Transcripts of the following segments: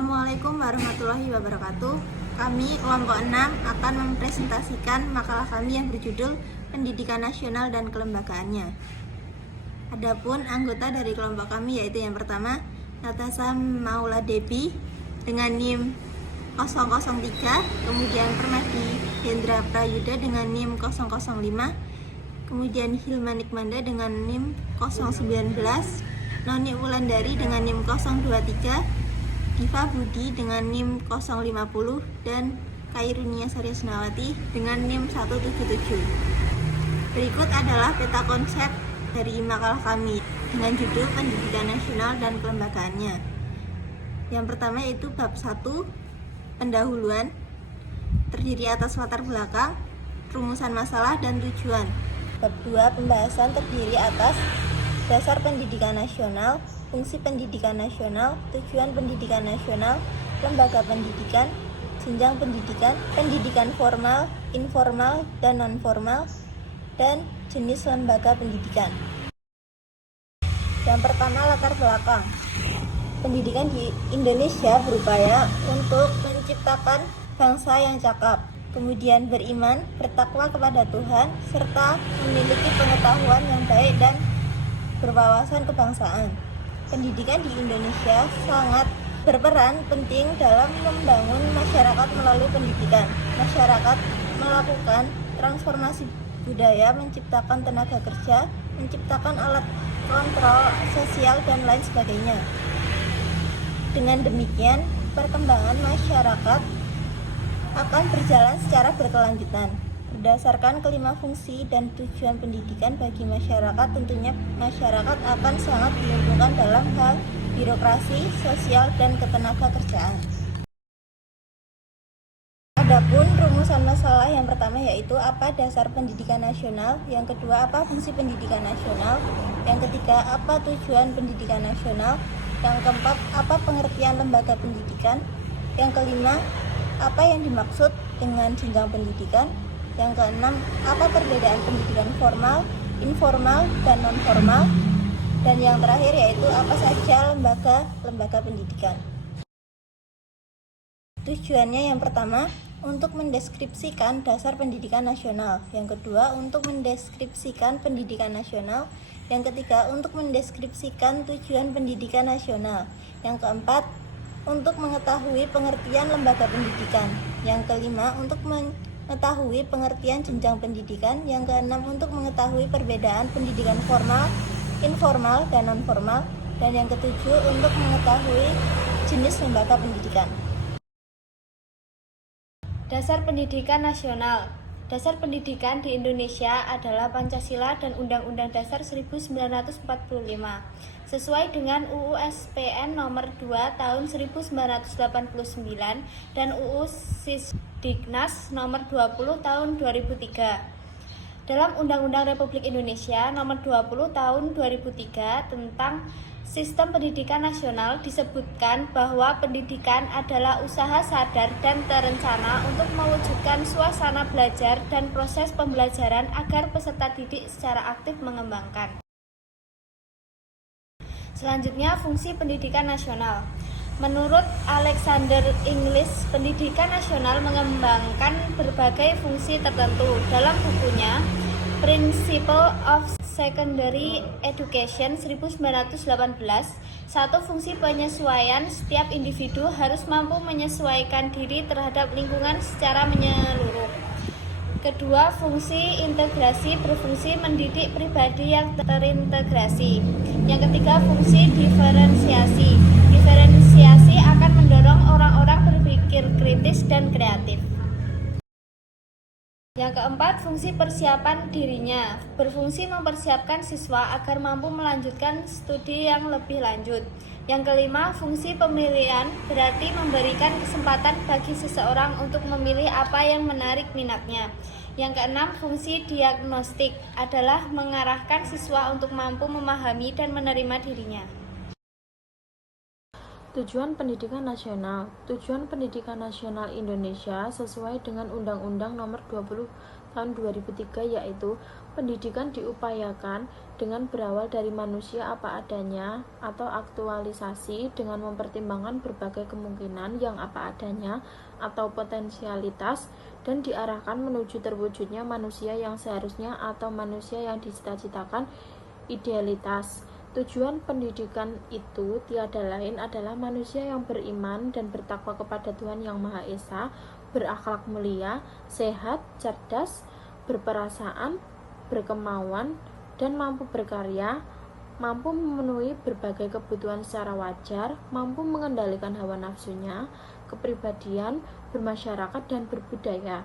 Assalamualaikum warahmatullahi wabarakatuh. Kami kelompok 6 akan mempresentasikan makalah kami yang berjudul Pendidikan Nasional dan Kelembagaannya. Adapun anggota dari kelompok kami yaitu yang pertama Natasha Maula Debi dengan NIM 003, kemudian Permadi Hendra Prayuda dengan NIM 005, kemudian Hilman Nikmanda dengan NIM 019, Noni Wulandari dengan NIM 023, Diva Budi dengan NIM 050, dan Kairunia Sari Senawati dengan NIM 177. Berikut adalah peta konsep dari makalah kami dengan judul Pendidikan Nasional dan Kelembagaannya. Yang pertama yaitu bab 1, pendahuluan, terdiri atas latar belakang, rumusan masalah, dan tujuan. Bab 2, pembahasan, terdiri atas dasar pendidikan nasional, fungsi pendidikan nasional, tujuan pendidikan nasional, lembaga pendidikan, jenjang pendidikan, pendidikan formal, informal, dan non-formal, dan jenis lembaga pendidikan. Yang pertama, latar belakang. Pendidikan di Indonesia berupaya untuk menciptakan bangsa yang cakap, kemudian beriman, bertakwa kepada Tuhan, serta memiliki pengetahuan yang baik dan berwawasan kebangsaan. Pendidikan di Indonesia sangat berperan penting dalam membangun masyarakat melalui pendidikan. Masyarakat melakukan transformasi budaya, menciptakan tenaga kerja, menciptakan alat kontrol sosial, dan lain sebagainya. Dengan demikian, perkembangan masyarakat akan berjalan secara berkelanjutan. Berdasarkan kelima fungsi dan tujuan pendidikan bagi masyarakat, tentunya masyarakat akan sangat diuntungkan dalam hal birokrasi, sosial, dan ketenaga kerjaan. Adapun rumusan masalah yang pertama yaitu apa dasar pendidikan nasional, yang kedua apa fungsi pendidikan nasional, yang ketiga apa tujuan pendidikan nasional, yang keempat apa pengertian lembaga pendidikan, yang kelima apa yang dimaksud dengan jenjang pendidikan, yang keenam apa perbedaan pendidikan formal, informal, dan non-formal, dan yang terakhir yaitu apa saja lembaga pendidikan. Tujuannya yang pertama untuk mendeskripsikan dasar pendidikan nasional, yang kedua untuk mendeskripsikan pendidikan nasional, yang ketiga untuk mendeskripsikan tujuan pendidikan nasional, yang keempat untuk mengetahui pengertian lembaga pendidikan, yang kelima untuk mengetahui pengertian jenjang pendidikan, yang keenam untuk mengetahui perbedaan pendidikan formal, informal, dan non-formal, dan yang ketujuh untuk mengetahui jenis lembaga pendidikan. Dasar pendidikan nasional. Dasar pendidikan di Indonesia adalah Pancasila dan Undang-Undang Dasar 1945. Sesuai dengan UU SPN nomor 2 tahun 1989 dan UU Sisdiknas nomor 20 tahun 2003. Dalam Undang-Undang Republik Indonesia nomor 20 tahun 2003 tentang Sistem Pendidikan Nasional disebutkan bahwa pendidikan adalah usaha sadar dan terencana untuk mewujudkan suasana belajar dan proses pembelajaran agar peserta didik secara aktif mengembangkan. Selanjutnya, fungsi pendidikan nasional. Menurut Alexander Inglis, pendidikan nasional mengembangkan berbagai fungsi tertentu. Dalam bukunya Principle of Secondary Education 1918, satu fungsi penyesuaian, setiap individu harus mampu menyesuaikan diri terhadap lingkungan secara menyeluruh. Kedua, fungsi integrasi berfungsi mendidik pribadi yang terintegrasi. Yang ketiga, fungsi diferensiasi. Diferensiasi akan mendorong orang-orang berpikir kritis dan kreatif. Yang keempat, fungsi persiapan dirinya. Berfungsi mempersiapkan siswa agar mampu melanjutkan studi yang lebih lanjut. Yang kelima, fungsi pemilihan berarti memberikan kesempatan bagi seseorang untuk memilih apa yang menarik minatnya. Yang keenam, fungsi diagnostik adalah mengarahkan siswa untuk mampu memahami dan menerima dirinya. Tujuan Pendidikan Nasional. Tujuan Pendidikan Nasional Indonesia sesuai dengan Undang-Undang Nomor 20 tahun 2003, yaitu pendidikan diupayakan dengan berawal dari manusia apa adanya atau aktualisasi dengan mempertimbangkan berbagai kemungkinan yang apa adanya atau potensialitas dan diarahkan menuju terwujudnya manusia yang seharusnya atau manusia yang dicita-citakan idealitas. Tujuan pendidikan itu tiada lain adalah manusia yang beriman dan bertakwa kepada Tuhan Yang Maha Esa, berakhlak mulia, sehat, cerdas, berperasaan, berkemauan, dan mampu berkarya, mampu memenuhi berbagai kebutuhan secara wajar, mampu mengendalikan hawa nafsunya, kepribadian, bermasyarakat, dan berbudaya.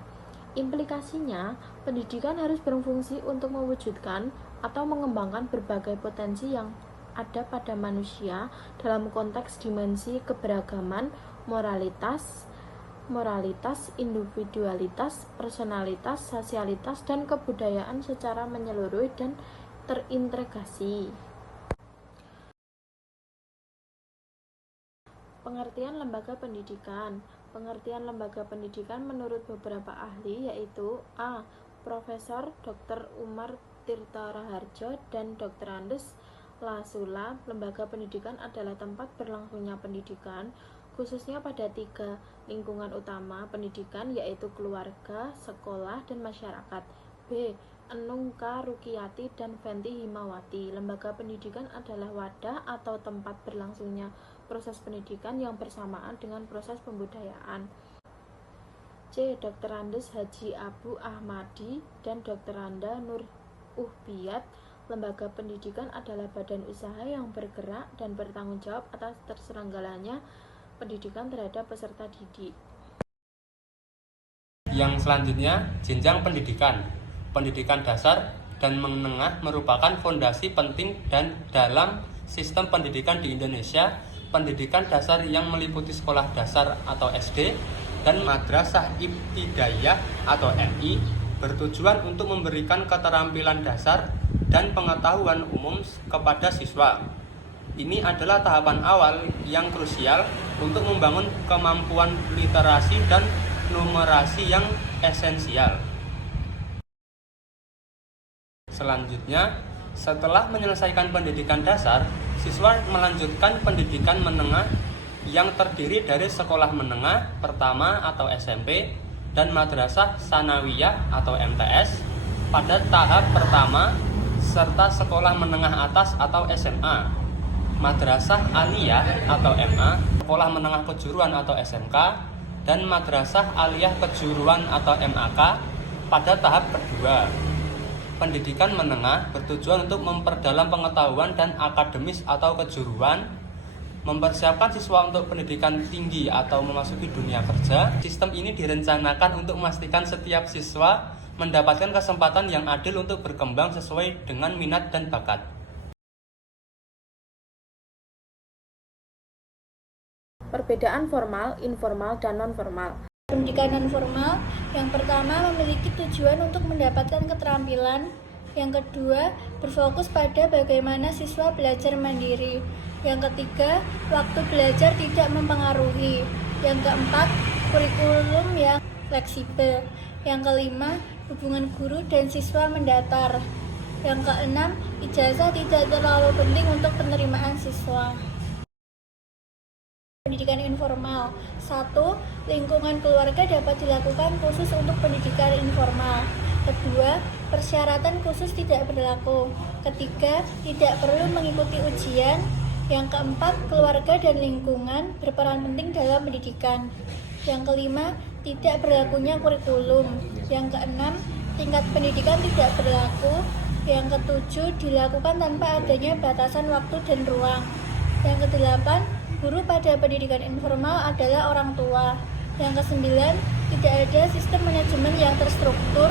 Implikasinya, pendidikan harus berfungsi untuk mewujudkan atau mengembangkan berbagai potensi yang ada pada manusia dalam konteks dimensi keberagaman, moralitas, individualitas, personalitas, sosialitas, dan kebudayaan secara menyeluruh dan terintegrasi. Pengertian lembaga pendidikan. Pengertian lembaga pendidikan menurut beberapa ahli yaitu A. Profesor Dr. Umar Tirta Raharjo dan Dr. Andes Lasula. Lembaga pendidikan adalah tempat berlangsungnya pendidikan, khususnya pada 3 lingkungan utama pendidikan, yaitu keluarga, sekolah, dan masyarakat. B. Enung K. Rukiati dan Fenty Himawati. Lembaga pendidikan adalah wadah atau tempat berlangsungnya proses pendidikan yang bersamaan dengan proses pembudayaan. C. Dr. Andes Haji Abu Ahmadi dan Dr. Anda Nur Uhbiyat. Lembaga pendidikan adalah badan usaha yang bergerak dan bertanggung jawab atas terselenggaranya pendidikan terhadap peserta didik. Yang selanjutnya, jenjang pendidikan. Pendidikan dasar dan menengah merupakan fondasi penting dan dalam sistem pendidikan di Indonesia. Pendidikan dasar yang meliputi sekolah dasar atau SD dan madrasah ibtidaiyah atau MI bertujuan untuk memberikan keterampilan dasar dan pengetahuan umum kepada siswa. Ini adalah tahapan awal yang krusial untuk membangun kemampuan literasi dan numerasi yang esensial. Selanjutnya, setelah menyelesaikan pendidikan dasar, siswa melanjutkan pendidikan menengah yang terdiri dari sekolah menengah pertama atau SMP dan madrasah sanawiyah atau MTS pada tahap pertama serta sekolah menengah atas atau SMA, madrasah aliyah atau MA, sekolah menengah kejuruan atau SMK, dan madrasah aliyah kejuruan atau MAK pada tahap kedua. Pendidikan menengah bertujuan untuk memperdalam pengetahuan dan akademis atau kejuruan, mempersiapkan siswa untuk pendidikan tinggi atau memasuki dunia kerja. Sistem ini direncanakan untuk memastikan setiap siswa mendapatkan kesempatan yang adil untuk berkembang sesuai dengan minat dan bakat. Perbedaan formal, informal, dan non-formal. Pendidikan non-formal yang pertama memiliki tujuan untuk mendapatkan keterampilan, yang kedua berfokus pada bagaimana siswa belajar mandiri, yang ketiga waktu belajar tidak mempengaruhi, yang keempat kurikulum yang fleksibel, yang kelima hubungan guru dan siswa mendatar, yang keenam ijazah tidak terlalu penting untuk penerimaan siswa. Pendidikan informal. 1. Lingkungan keluarga dapat dilakukan khusus untuk pendidikan informal. Kedua, persyaratan khusus tidak berlaku. Ketiga, tidak perlu mengikuti ujian. Yang keempat, keluarga dan lingkungan berperan penting dalam pendidikan. Yang kelima, tidak berlakunya kurikulum. Yang keenam, tingkat pendidikan tidak berlaku. Yang ketujuh, dilakukan tanpa adanya batasan waktu dan ruang. Yang kedelapan, guru pada pendidikan informal adalah orang tua. Yang kesembilan, tidak ada sistem manajemen yang terstruktur.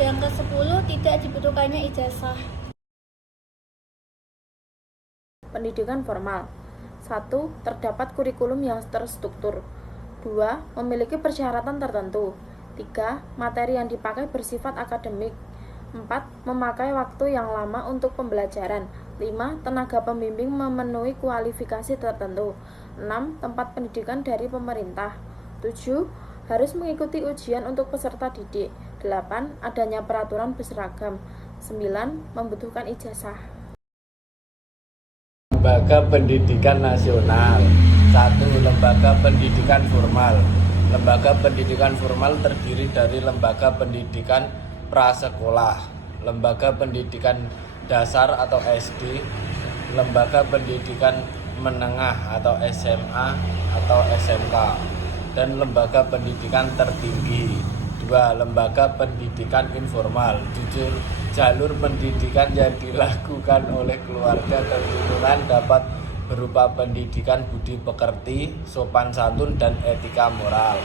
Yang kesepuluh, tidak dibutuhkannya ijazah. Pendidikan formal. 1. Terdapat kurikulum yang terstruktur. 2. Memiliki persyaratan tertentu. 3. Materi yang dipakai bersifat akademik. 4. Memakai waktu yang lama untuk pembelajaran. 5. Tenaga pembimbing memenuhi kualifikasi tertentu. 6. Tempat pendidikan dari pemerintah. 7. Harus mengikuti ujian untuk peserta didik. 8. Adanya peraturan berseragam. 9. Membutuhkan ijazah. Lembaga Pendidikan Nasional. 1. Lembaga pendidikan formal. Lembaga pendidikan formal terdiri dari lembaga pendidikan prasekolah, lembaga pendidikan dasar atau SD, lembaga pendidikan menengah atau SMA atau SMK, dan lembaga pendidikan tertinggi. 2. Lembaga pendidikan informal. Jalur pendidikan yang dilakukan oleh keluarga dan lingkungan dapat berupa pendidikan budi pekerti, sopan santun, dan etika moral.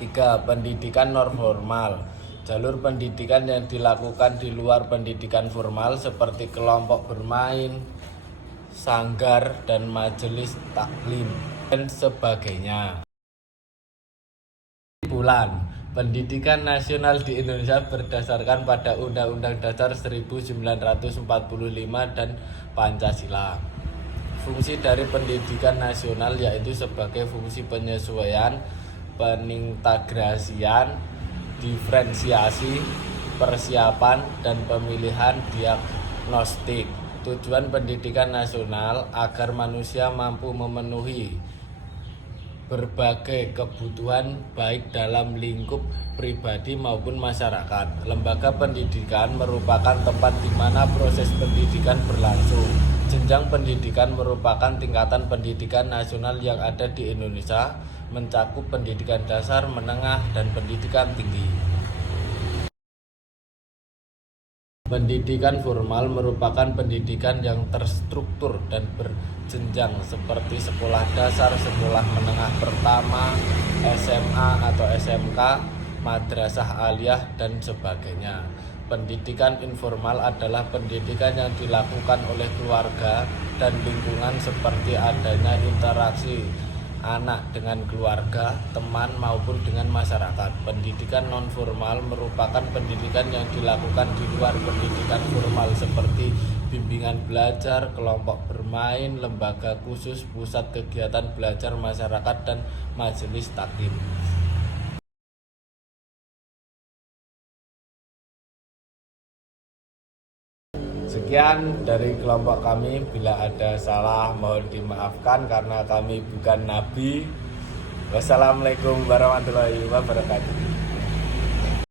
3. Pendidikan non formal. Jalur pendidikan yang dilakukan di luar pendidikan formal seperti kelompok bermain, sanggar, dan majelis taklim, dan sebagainya. Kesimpulan, pendidikan nasional di Indonesia berdasarkan pada Undang-Undang Dasar 1945 dan Pancasila. Fungsi dari pendidikan nasional yaitu sebagai fungsi penyesuaian, penintegrasian, diferensiasi, persiapan, dan pemilihan diagnostik. Tujuan pendidikan nasional agar manusia mampu memenuhi berbagai kebutuhan baik dalam lingkup pribadi maupun masyarakat. Lembaga pendidikan merupakan tempat di mana proses pendidikan berlangsung. Jenjang pendidikan merupakan tingkatan pendidikan nasional yang ada di Indonesia, mencakup pendidikan dasar, menengah, dan pendidikan tinggi. Pendidikan formal merupakan pendidikan yang terstruktur dan berjenjang seperti sekolah dasar, sekolah menengah pertama, SMA atau SMK, madrasah aliyah, dan sebagainya. Pendidikan informal adalah pendidikan yang dilakukan oleh keluarga dan lingkungan seperti adanya interaksi anak dengan keluarga, teman, maupun dengan masyarakat. Pendidikan non-formal merupakan pendidikan yang dilakukan di luar pendidikan formal seperti bimbingan belajar, kelompok bermain, lembaga khusus, pusat kegiatan belajar masyarakat, dan majelis taklim. Sekian dari kelompok kami, bila ada salah mohon dimaafkan karena kami bukan nabi. Wassalamualaikum warahmatullahi wabarakatuh.